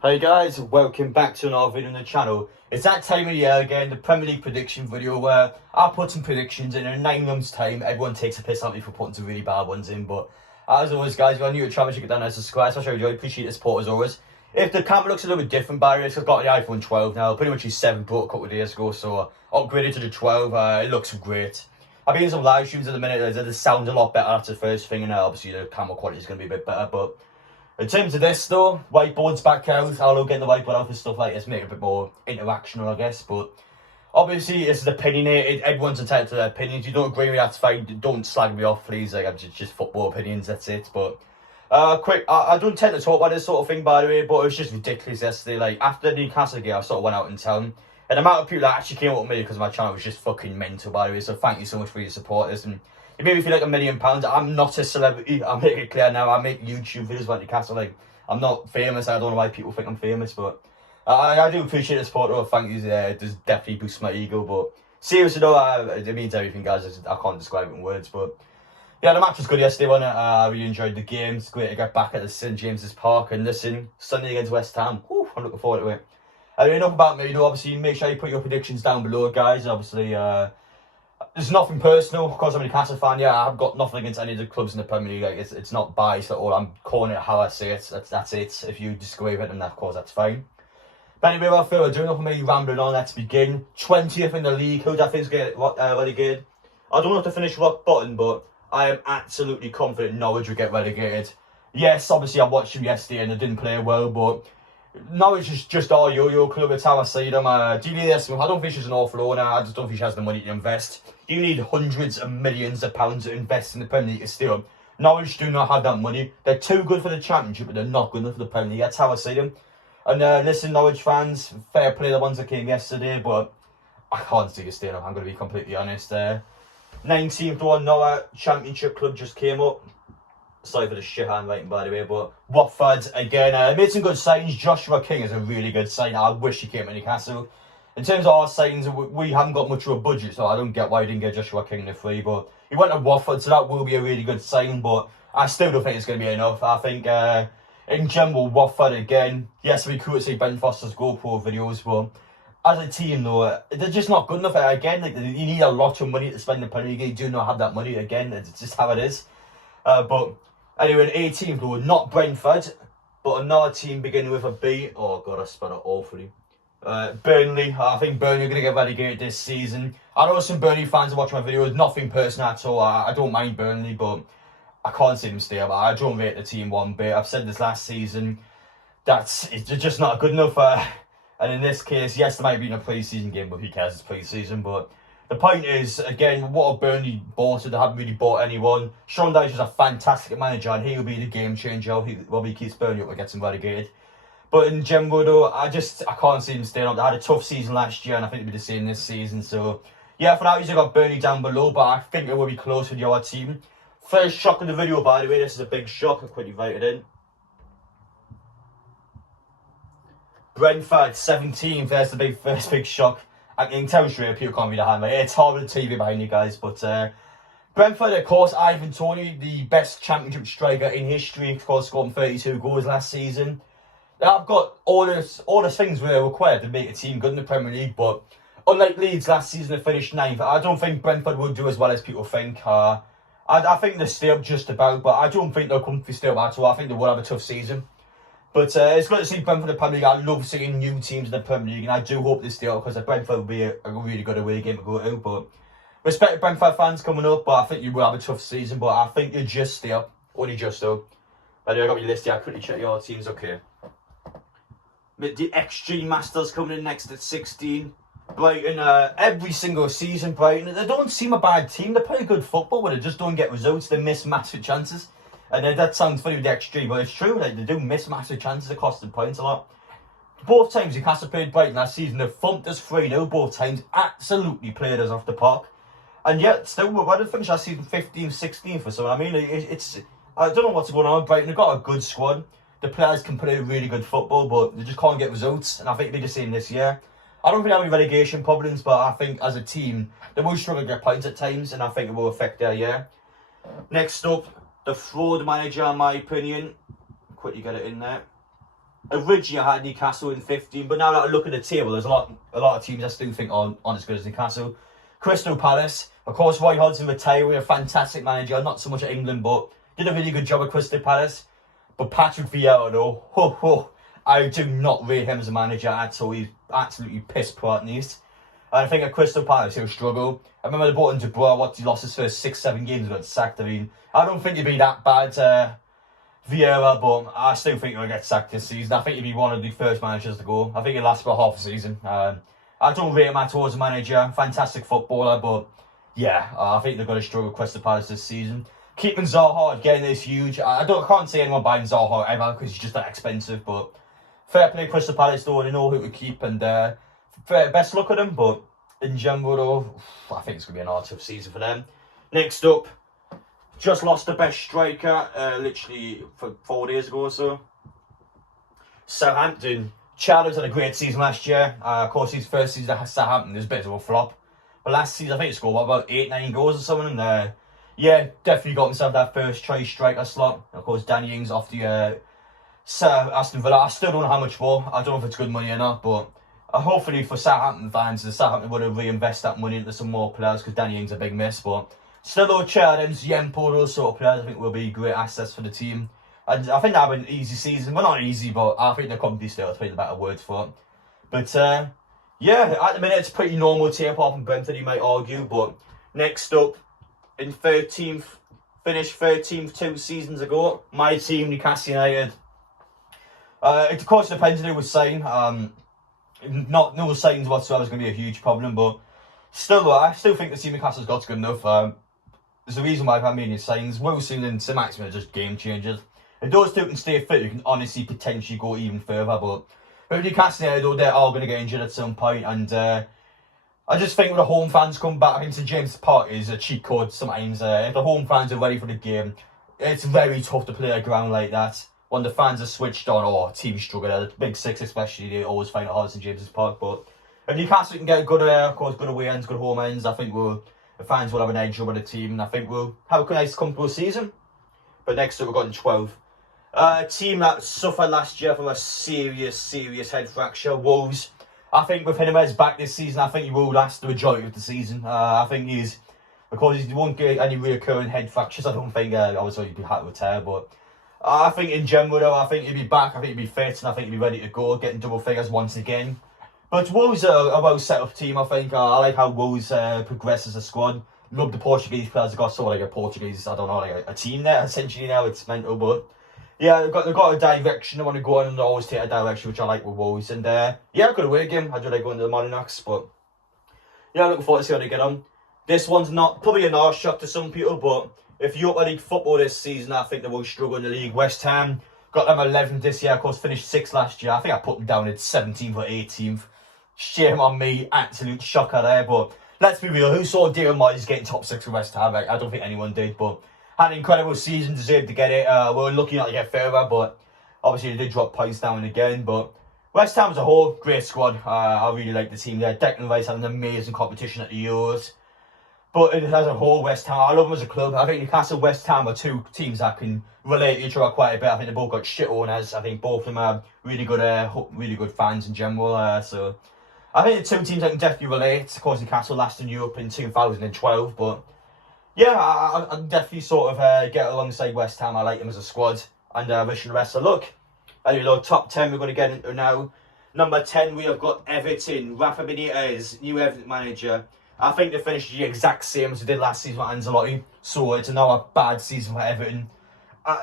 Hey guys, welcome back to another video on the channel. It's that time of year again, the Premier League prediction video where I put some predictions and in 9 months time everyone takes a piss at me for putting some really bad ones in, but as always guys, if you're new to the channel, you get down and subscribe, so I really appreciate the support as always. If the camera looks a little bit different by the way, I've got the iPhone 12 now, pretty much the 7 broke a couple of days ago, so upgraded to the 12, it looks great. I've been in some live streams at the minute, the sound's a lot better, that's the first thing, and obviously the camera quality is going to be a bit better, but in terms of this though, whiteboard's back out. I'll get the whiteboard out for stuff like this, make it a bit more interactional I guess, but obviously this is opinionated, everyone's entitled to their opinions. You don't agree with me, that's fine, don't slag me off please, like I'm just football opinions, that's it. But I don't tend to talk about this sort of thing by the way, but it was just ridiculous yesterday. Like after the Newcastle game I sort of went out in town, and the amount of people that actually came up with me because my channel was just fucking mental by the way, so thank you so much for your supporters. And it made me feel like £1 million. I'm not a celebrity. I'll make it clear now. I make YouTube videos about Newcastle. Like, I'm not famous. I don't know why people think I'm famous, but I do appreciate the support. Though. Thank you. It does definitely boost my ego. But seriously though, it means everything, guys. I can't describe it in words. But yeah, the match was good yesterday, wasn't it? I really enjoyed the game. It's great to get back at the St James's Park and listen Sunday against West Ham. Whew, I'm looking forward to it. Enough about me though. Obviously, make sure you put your predictions down below, guys. Obviously, there's nothing personal. Of course, I'm a Newcastle fan. Yeah, I've got nothing against any of the clubs in the Premier League. Like, it's not biased at all. I'm calling it how I say it. That's it. If you disagree with it, then of course that's fine. But anyway, without further ado, enough of me rambling on. Let's begin. 20th in the league. Who do I think is going to get relegated? I don't know if to finish rock bottom, but I am absolutely confident Norwich will get relegated. Yes, obviously I watched them yesterday and they didn't play well, but Norwich is just our yo-yo club. It's how I see them. Do you need this? I don't think she's an awful owner. I just don't think she has the money to invest. You need hundreds of millions of pounds to invest in the Premier League to stay up. Norwich do not have that money. They're too good for the Championship, but they're not good enough for the Premier League. That's how I see them. And listen, Norwich fans, fair play the ones that came yesterday, but I can't see you staying up. I'm going to be completely honest. 19th one, Norwich Championship club just came up. Sorry for the shit handwriting by the way, but Watford again made some good signings. Joshua King is a really good sign. I wish he came to Newcastle. In terms of our signings, we haven't got much of a budget, so I don't get why we didn't get Joshua King for free. But he went to Watford, so that will be a really good sign. But I still don't think it's going to be enough. I think in general, Watford again. Yes, we could see Ben Foster's GoPro videos, but as a team though, they're just not good enough. Again, like, you need a lot of money to spend in the Premier League. You do not have that money. Again, it's just how it is. But anyway, 18th though, not Brentford, but another team beginning with a B. Oh god, I spelled it awfully. Burnley. I think Burnley are going to get relegated this season. I know some Burnley fans watch my videos. Nothing personal at all. I don't mind Burnley, but I can't see them stay up. I don't rate the team one bit. I've said this last season. It's just not good enough. And in this case, yes, there might be a pre-season game, but who cares? It's pre-season, but the point is, again, what have Burnley bought? They haven't really bought anyone. Sean Dyche is a fantastic manager, and he'll be the game changer. He probably keeps Burnley up and gets him relegated. But in general, though, I can't see them staying up. They had a tough season last year, and I think they'll be the same this season. So, yeah, for now, you've got Burnley down below, but I think it will be close with your team. First shock of the video, by the way. This is a big shock. I'll quickly write it in. Brentford, 17th. There's the first big shock. I can tell straight people can't read the handwriting. It's hard with the TV behind you guys, but Brentford, of course, Ivan Toney, the best Championship striker in history, of course, scored 32 goals last season. Now, I've got all the things we're required to make a team good in the Premier League, but unlike Leeds last season, they finished 9th. I don't think Brentford will do as well as people think. I think they'll stay up just about, but I don't think they'll comfortably stay up at all. I think they will have a tough season. But it's good to see Brentford in the Premier League. I love seeing new teams in the Premier League, and I do hope they stay up because Brentford will be a really good away game to go to. But respect to Brentford fans coming up, but I think you will have a tough season. But I think you just stay up, only just though. Anyway, I got your list here. I quickly check your teams. Okay. The XG Masters coming in next at 16. Brighton, every single season, Brighton, they don't seem a bad team. They play good football, but they just don't get results. They miss massive chances. And that sounds funny with the XG, but it's true. Like, they do miss massive chances. They cost them points a lot. Both times Newcastle played Brighton last season, they thumped us 3-0 both times. Absolutely played us off the park. And yet, still, we're going to finish last season 15th, 16th or so. I mean, I don't know what's going on with Brighton. They've got a good squad. The players can play really good football, but they just can't get results. And I think they'll be the same this year. I don't think they have any relegation problems, but I think as a team, they will struggle to get points at times, and I think it will affect their year. Next up, the fraud manager, in my opinion. Quickly get it in there. Originally, I had Newcastle in 15, but now that I look at the table, there's a lot of teams I still think aren't as good as Newcastle. Crystal Palace, of course, Roy Hodgson retired. We're a fantastic manager, not so much at England, but did a really good job at Crystal Palace. But Patrick Vieira, though, I do not rate him as a manager at all. He's absolutely piss poor at least. And I think at Crystal Palace, he'll struggle. I remember they brought in De Bruyne, he lost his first 6-7 games and got sacked. I mean, I don't think he'd be that bad, Vieira, but I still think he'll get sacked this season. I think he'll be one of the first managers to go. I think he'll last about half a season. I don't rate him at all as a manager. Fantastic footballer, but yeah, I think they're going to struggle with Crystal Palace this season. Keeping Zaha again is huge. I can't see anyone buying Zaha ever because he's just that expensive, but fair play Crystal Palace though, they know who to keep, and best luck at them, but in general though, I think it's going to be an hard tough season for them. Next up, just lost the best striker, literally for 4 days ago or so. Southampton. Charles had a great season last year. Of course, his first season at Southampton was a bit of a flop. But last season, I think he scored about 8-9 goals or something. And yeah, definitely got himself that first choice striker slot. Of course, Danny Ings off the Aston Villa. I still don't know how much for. I don't know if it's good money or not, but hopefully for Southampton fans, the Southampton would have reinvest that money into some more players because Danny Ings is a big miss. But still, though, Chadams, Yempo, those sort of players, I think will be great assets for the team. And I think that would be an easy season. Well, not easy, but I think the company still has the better words for it. But yeah, at the minute it's pretty normal tier apart from Brentford, you might argue. But next up, in 13th, finished 13th 2 seasons ago, my team, Newcastle United. It of course depends on who was saying. No signs whatsoever is going to be a huge problem, but still, I still think the team Newcastle's got good enough. There's a reason why I've had many signs. Wilson and St-Maximin are just game changers. If those two can stay fit, you can honestly potentially go even further. But with Newcastle United, though, they're all going to get injured at some point, and I just think when the home fans come back into James Park is a cheat code sometimes. If the home fans are ready for the game, it's very tough to play a ground like that. When the fans are switched on, teams struggle. The Big Six especially, they always find it hard in James Park. But if Newcastle can get good, of course, good away ends, good home ends, I think the fans will have an edge over the team, and I think we'll have a nice, comfortable season. But next up, we've got in 12. A team that suffered last year from a serious head fracture, Wolves. I think with Jimenez back this season, I think he will last the majority of the season. I think because he won't get any recurring head fractures, I don't think, obviously he'd be happy to retire, but I think in general though, I think he'll be back, I think he'll be fit, and I think he'll be ready to go, getting double figures once again. But Wolves are a well set up team, I think. I like how Wolves progress as a squad. Love the Portuguese players. They've got sort of like a Portuguese, I don't know, like a team there essentially now. It's mental, but yeah, they've got a direction they want to go in, and they always take a direction, which I like with Wolves. And yeah, I've got a away game. I do like going to the Monarchs, but yeah, looking forward to see how they get on. This one's not probably an arse shock to some people, but if Europa League football this season, I think they will struggle in the league. West Ham got them 11th this year, of course, finished 6th last year. I think I put them down at 17th or 18th. Shame on me, absolute shocker there. But let's be real, who saw David Moyes getting top 6 for West Ham? I don't think anyone did, but had an incredible season, deserved to get it. We're lucky not to get further, but obviously they did drop points down again. But West Ham as a whole, great squad. I really like the team there. Declan Rice had an amazing competition at the Euros. But as a whole, West Ham, I love them as a club. I think Newcastle, West Ham are two teams that can relate to each other quite a bit. I think they both got shit owners. I think both of them are really good fans in general. So I think the two teams that can definitely relate. Of course, Newcastle last in Europe in 2012, but yeah, I definitely sort of get alongside West Ham. I like them as a squad, and wish them the best of luck. Anyway, look, top 10 we're going to get into now. Number 10, we have got Everton. Rafa Benitez, new Everton manager. I think they finished the exact same as they did last season with Ancelotti, so it's another bad season for Everton.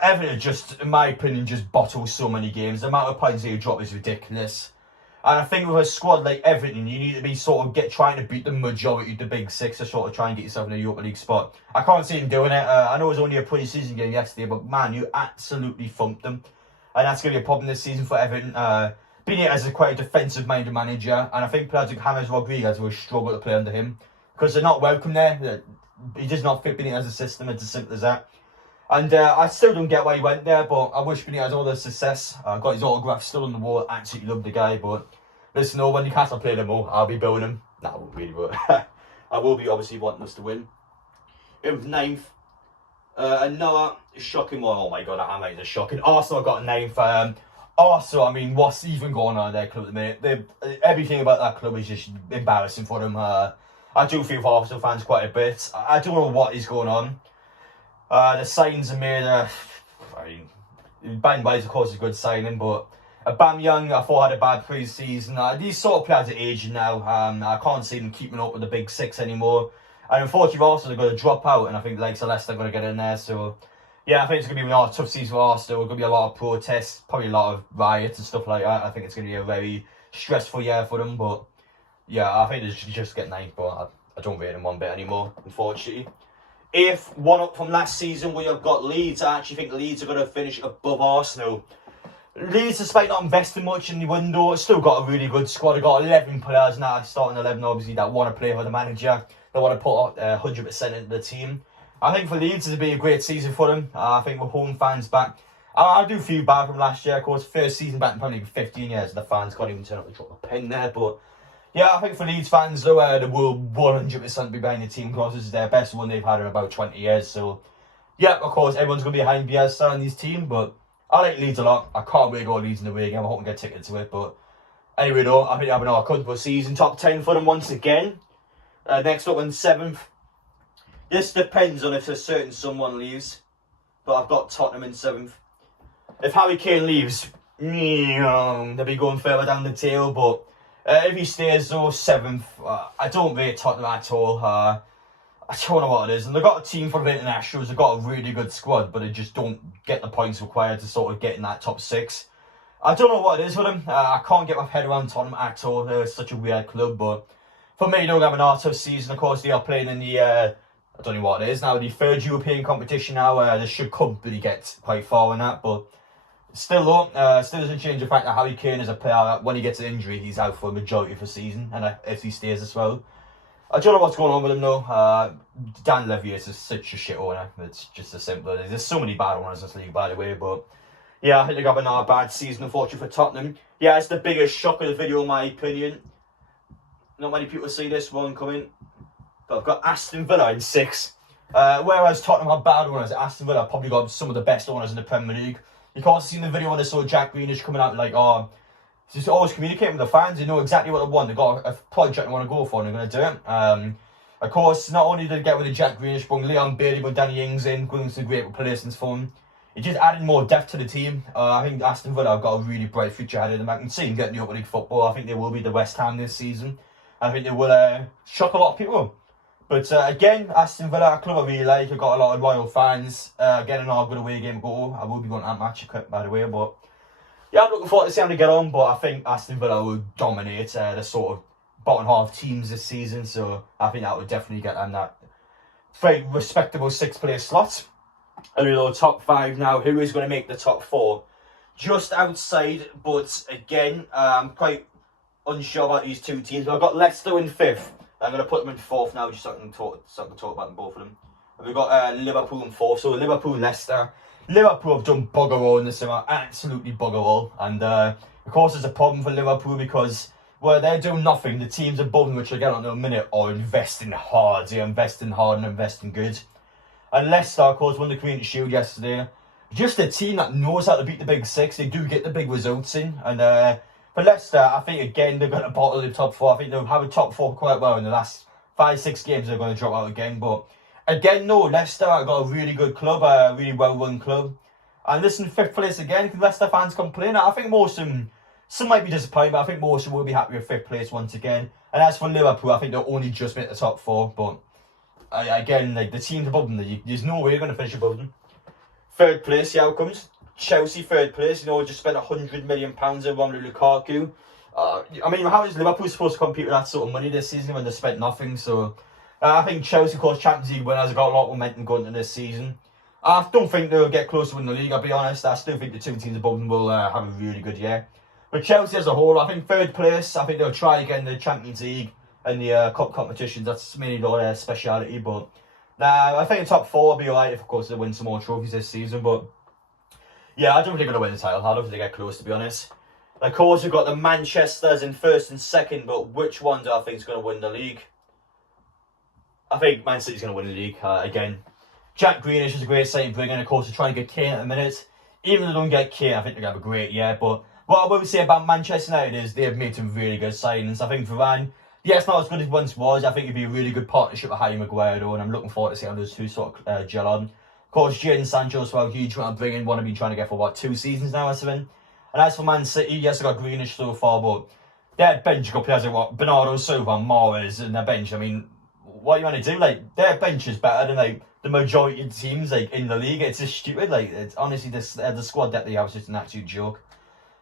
Everton just, in my opinion, just bottle so many games. The amount of points they drop is ridiculous. And I think with a squad like Everton, you need to be sort of trying to beat the majority of the Big Six to sort of try and get yourself in a Europa League spot. I can't see them doing it. I know it was only a pre-season game yesterday, but man, you absolutely thumped them. And that's going to be a problem this season for Everton. Benitez is quite a defensive-minded manager, and I think players like James Rodriguez will struggle to play under him because they're not welcome there. He does not fit Benitez's system. It's as simple as that. And I still don't get why he went there, but I wish Benitez all the success. I've got his autograph still on the wall. Absolutely love the guy, but listen, when Newcastle play them all, I'll be building them. No, I won't really, but I will be obviously wanting us to win. In 9th, another shocking one. Oh my god, I made it shocking. Arsenal got 9th. Also, I mean, what's even going on at their club at the minute? Everything about that club is just embarrassing for them. I do feel for Arsenal fans quite a bit. I don't know what is going on. The signings are made. I mean, Ben White, of course, is a good signing, but Aubameyang, I thought had a bad pre-season. These sort of players are aging now. I can't see them keeping up with the big six anymore. And unfortunately, Arsenal are going to drop out, and I think like Leicester are going to get in there. So, yeah, I think it's going to be a tough season for Arsenal. There's going to be a lot of protests, probably a lot of riots and stuff like that. I think it's going to be a very stressful year for them. But, yeah, I think they should just get ninth, but I don't rate them one bit anymore, unfortunately. If one up from last season, we have got Leeds. I actually think Leeds are going to finish above Arsenal. Leeds, despite not investing much in the window, still got a really good squad. They've got 11 players now, starting 11, obviously, that want to play for the manager. They want to put 100% into the team. I think for Leeds, it'll be a great season for them. I think with home fans back, I do feel bad from last year, of course. First season back in probably 15 years, the fans can't even turn up to drop a pin there. But yeah, I think for Leeds fans, though, they will 100% be behind the team because this is their best one they've had in about 20 years. So yeah, of course, everyone's going to be behind Bielsa and his team, but I like Leeds a lot. I can't wait to go Leeds in the away game. I hope I get tickets to it. But anyway, though, I think they're having a comfortable season. Top 10 for them once again. Next up in 7th. This depends on if a certain someone leaves. But I've got Tottenham in 7th. If Harry Kane leaves, they'll be going further down the tail. But if he stays, though, 7th, I don't rate Tottenham at all. I don't know what it is. And they've got a team full of internationals. They've got a really good squad, but they just don't get the points required to sort of get in that top 6. I don't know what it is with them. I can't get my head around Tottenham at all. They're such a weird club, but for me, they'll have an tough season. Of course, they are playing in the, I don't know what it is now, the 3rd European competition now. They should comfortably get quite far in that, but still though, still doesn't change the fact that Harry Kane is a player that when he gets an injury, he's out for a majority of the season, and if he stays as well. I don't know what's going on with him though. Dan Levy is such a shit owner. It's just as simple as it is. There's so many bad owners in this league, by the way, but yeah, I think they got another bad season, unfortunately, for Tottenham. Yeah, it's the biggest shock of the video, in my opinion. Not many people see this one coming, but I've got Aston Villa in 6th. Whereas Tottenham have bad owners, Aston Villa have probably got some of the best owners in the Premier League. You can't see in the video when they saw Jack Grealish coming out like, just always communicating with the fans. They know exactly what they want. They've got a project they want to go for and they're going to do it. Of course, not only did they get with the Jack Grealish, but Leon Bailey, but Danny Ings in, going to great replacements for him. It just added more depth to the team. I think Aston Villa have got a really bright future ahead of them. I can see them getting the Europa League football. I think they will be the West Ham this season. I think they will shock a lot of people. But again, Aston Villa, a club I really like. I've got a lot of loyal fans. Again, another good away game go. I will be going to that match, by the way. But yeah, I'm looking forward to seeing how they get on. But I think Aston Villa will dominate the sort of bottom half teams this season. So I think that would definitely get them that very respectable 6th place slot. And we'll top 5 now. Who is going to make the top 4? Just outside, but again, I'm quite unsure about these two teams. But I've got Leicester in 5th. I'm going to put them in 4th now, just so I can talk about them, both of them. And we've got Liverpool in 4th. So Liverpool, Leicester. Liverpool have done bugger all in this summer. Absolutely bugger all. And of course, there's a problem for Liverpool because they're doing nothing. The teams above them, which I'll get on in a minute, are investing hard. They're investing hard and investing good. And Leicester, of course, won the Community Shield yesterday. Just a team that knows how to beat the big 6. They do get the big results in. And for Leicester, I think, again, they're going to bottle the top 4. I think they'll have a top 4 quite well in the last 5-6 games. They're going to drop out again. But again, no, Leicester have got a really good club, a really well-run club. And this in 5th place again. Can Leicester fans complain? I think most of them, some might be disappointed, but I think most of them will be happy with 5th place once again. And as for Liverpool, I think they'll only just make the top 4. But again, like the teams above them, there's no way they're going to finish above them. 3rd place, the outcomes. Chelsea 3rd place, just spent £100 million on Romelu Lukaku. I mean, how is Liverpool supposed to compete with that sort of money this season when they spent nothing? So I think Chelsea, of course, Champions League winners, have got a lot of momentum going into this season. I don't think they'll get close to winning the league, I'll be honest. I still think the two teams above them will have a really good year. But Chelsea as a whole, I think 3rd place, I think they'll try again the Champions League and the cup competitions. That's mainly their speciality. But I think the top 4 will be alright if, of course, they win some more trophies this season. But yeah, I don't think they're going to win the title. I don't think they get close, to be honest. Of course, we've got the Manchesters in 1st and 2nd, but which one do I think is going to win the league? I think Man City's going to win the league again. Jack Grealish is a great signing bring in. Of course, they're trying to get Kane at the minute. even if they don't get Kane, I think they're going to have a great year. But what I will say about Manchester United is they've made some really good signings. I think Varane, yes, not as good as he once was. I think it'd be a really good partnership with Harry Maguire, though, and I'm looking forward to seeing how those two sort of gel on. Of course, Jadon Sancho as well, huge amount of bringing. One I've been trying to get for, 2 seasons now or something. And as for Man City, yes, I got Greenish so far, but their bench got players like Bernardo Silva, Mahrez, and their bench. I mean, what are you want to do? Like, their bench is better than like the majority of teams like in the league. It's just stupid. Like, it's honestly the squad depth they have is just an absolute joke.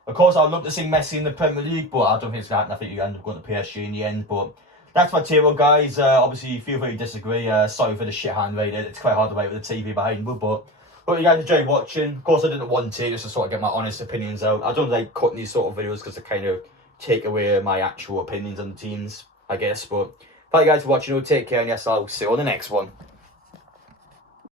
Of course, I'd love to see Messi in the Premier League, but I don't think it's going to happen. I think you end up going to PSG in the end. But that's my table, guys. Obviously, feel free to disagree. Sorry for the shit handwriting. It's quite hard to write with the TV behind me, but hope you guys enjoyed watching. Of course, I didn't want to just to sort of get my honest opinions out. I don't like cutting these sort of videos because they kind of take away my actual opinions on the teams, I guess. But thank you guys for watching. Take care, and yes, I'll see you on the next one.